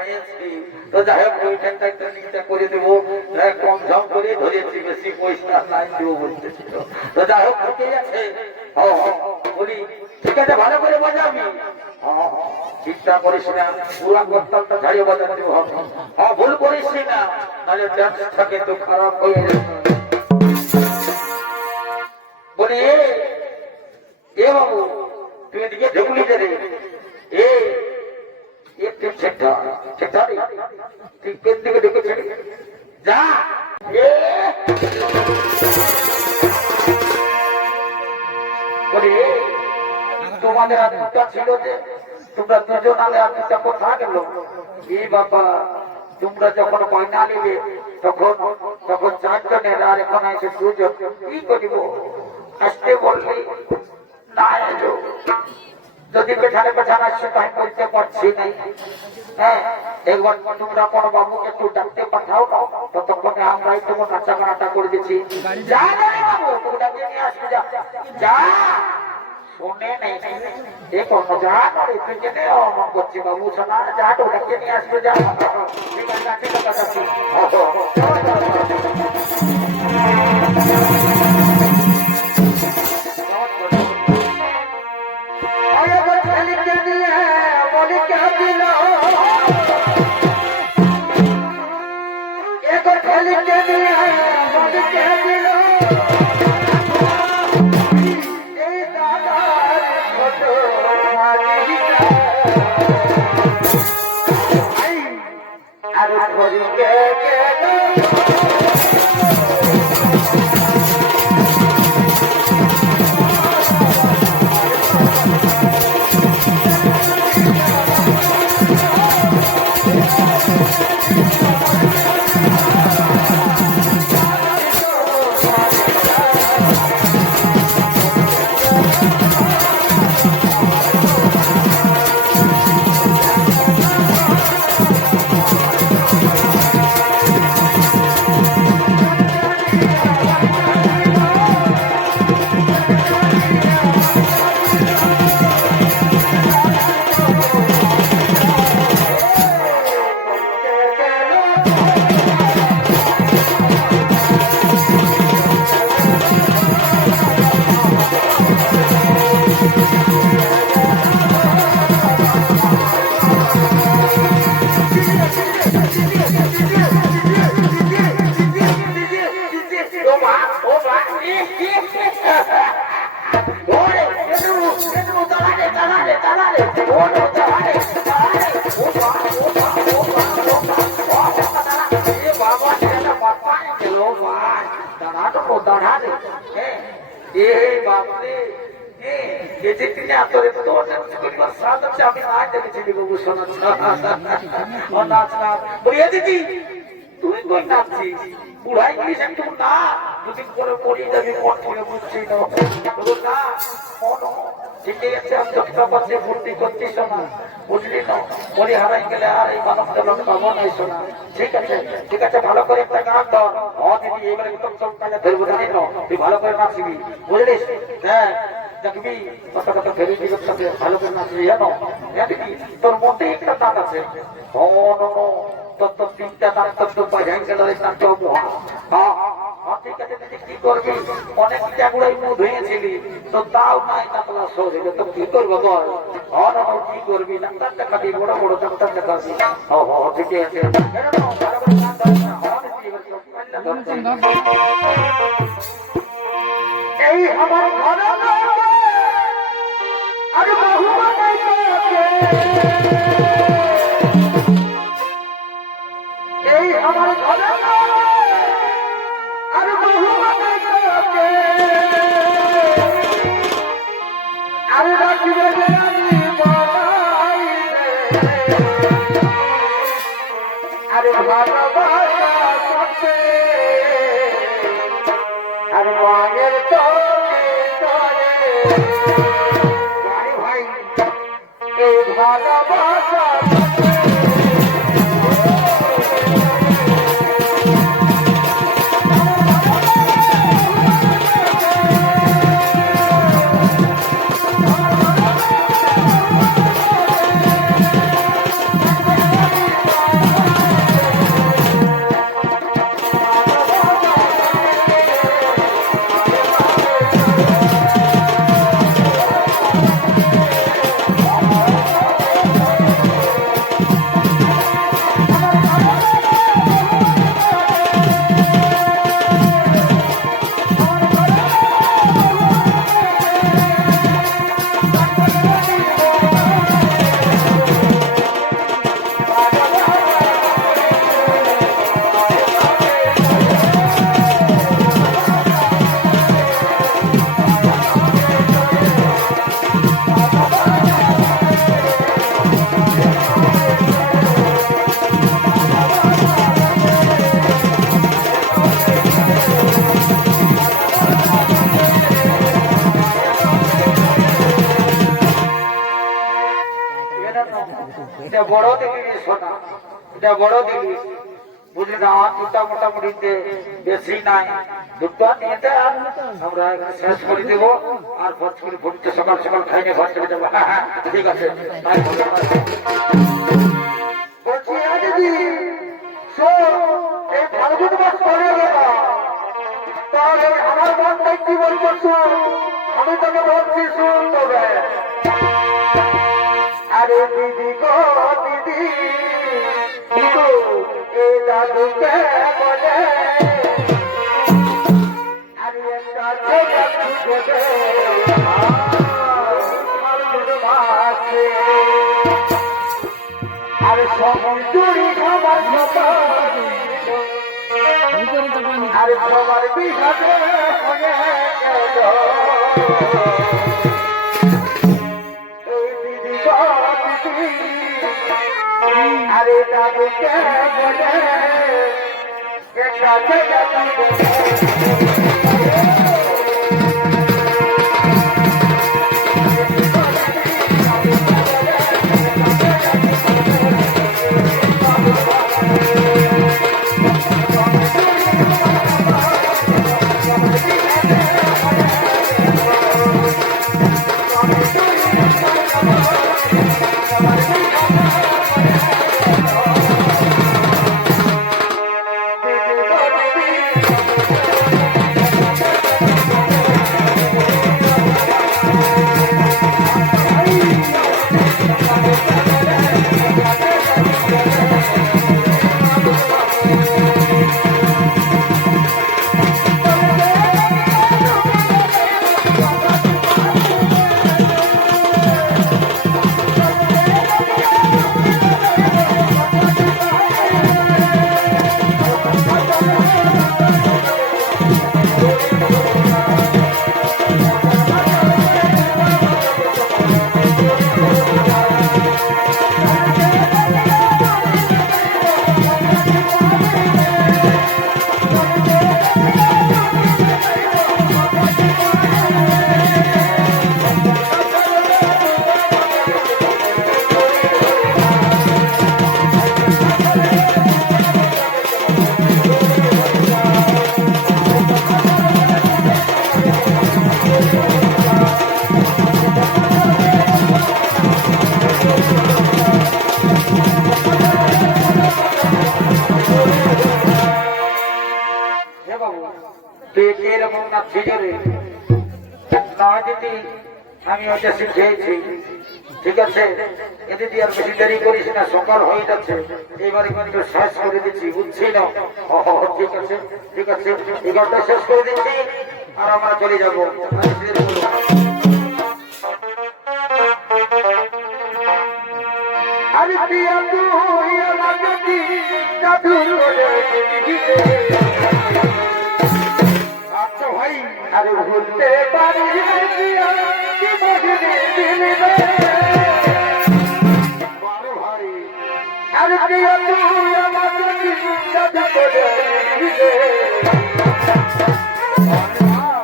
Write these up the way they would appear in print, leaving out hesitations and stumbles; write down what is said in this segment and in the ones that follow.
হয়েছে তো যাই হোক ওইখানটা একটা নিচে করে দেবো কম ঝম করে ধরেছি বেশি পয়সা নাই দেবো বলতেছি তো যাই হোক ঠিক আছে বলি ঠিক আছে ভালো করে বাজাবি চিন্তা করিস না পুরা করতালটা ঝাড়িয়ে বাজাতে দেবো ভুল করিস না নাহলে ডান্স থাকে তো খারাপ হয়ে যাবে বলি এ বাবু তুই এদিকে ঢুকলি যে রে তুই কোন দিকে ঢুকেছিলি যা বলি তোমাদের আত্মটা ছিল যে তোমরা দুজন আলে আত্মটা কোথা গেল এই বাবা তোমরা যখন পয়না নিবে তখন তখন চারজনের আর এখন আছে দুজন কি করিব আসতে বললি না এলো যদি পেছানে পেছানে আসছে তাই করতে পারছি না হ্যাঁ একবার তোমরা কোনো বাবুকে একটু ডাকতে পাঠাও না ততক্ষণে আমরাই তোমার নাচা গানাটা করে দিচ্ছি যা বাবু তোমরা নিয়ে আসবে যা শুনে নেই দেখো যা করে তুই জেনে অমন করছি বাবু শোনা যা ওটাকে নিয়ে আসবে যা ঠিক আছে ঠিক আছে তুই কই নাচছিস বুড়াই গেছিস একটু না দুদিন করে পড়িয়ে যাবি কঠিনে বুঝছি না ঠিকই আছে আমি যতটা পাচ্ছি ভর্তি করছিস না বুঝলি না মরি হারাই গেলে আর এই মানব জলন পাবো না শোনা ঠিক আছে ভালো করে একটা গান ধর দিদি এবারে উত্তম চমকালে ধরবো জানি না তুই ভালো করে নাচবি বুঝলিস হ্যাঁ দেখবি কথা কথা ফেরি দিকের সাথে ভালো করে নাচবি জানো দিদি তোর মধ্যে একটা দাঁত আছে তোর তিনটা দাঁত তোর বাজাই গেল ঠিক আছে দিদি কি করবি অনেক জাগুড়াই মুখ ধুয়েছিলি তো তাও নাই কাতলা সহজ হইলে তো কি করবো বল কি করবি ডাক্তার দেখাবি বড় বড় ডাক্তার দেখাবি ঠিক আছে এই আমার ঘরে আরে এই আমার ঘরে আরে আরে রাখিবে আরে ভালোবাসা করতে আরে মায়ের ভাই এই ভালোবাসা সোনা এটা বড় দিলি বুঝলি না দুটা মোটামুটি বেশি নাই দুটো নিয়ে আমরা শেষ করে দেবো আর ভোজ করে ভোটতে সকাল সকাল খাইনে ঘর চলে যাবো ঠিক আছে তাই বলছি দিদি এই ফাল্গুন মাস পরে তাহলে আমার মন কি বলবো আমি তোকে বলছি শুন তবে আরে দিদি গো দিদি এ দাদুকে বলে আরে একটা আরে সমুদ্রি খাবার আরে সবার বিষাদে মনে আরে দাদুকে বলে আমি ওইটা শিখেছি ঠিক আছে এতে দিয়ে আর বেশি দেরি করিস না সকাল হয়ে যাচ্ছে এবারে কিন্তু শেষ করে দিচ্ছি বুঝছি না ঠিক আছে ঠিক আছে এবারটা শেষ করে দিচ্ছি আর আমরা চলে যাবো আরে প্রিয়া তুই আমার যদি জাদু করে আচ্ছা ভাই আরে ভুলতে পারি প্রিয়া কি মজুরি দিলি রে বারো ভাই আরে প্রিয়া তুই আমার যদি জাদু করে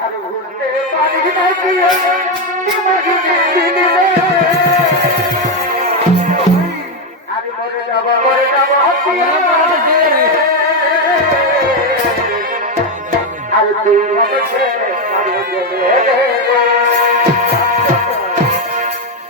আরে ভুলতে পারি প্রিয়া কি মজুরি দিলি রে আরে মরে যাবো প্রিয়া আরে তুই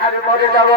আরে মরে যাবো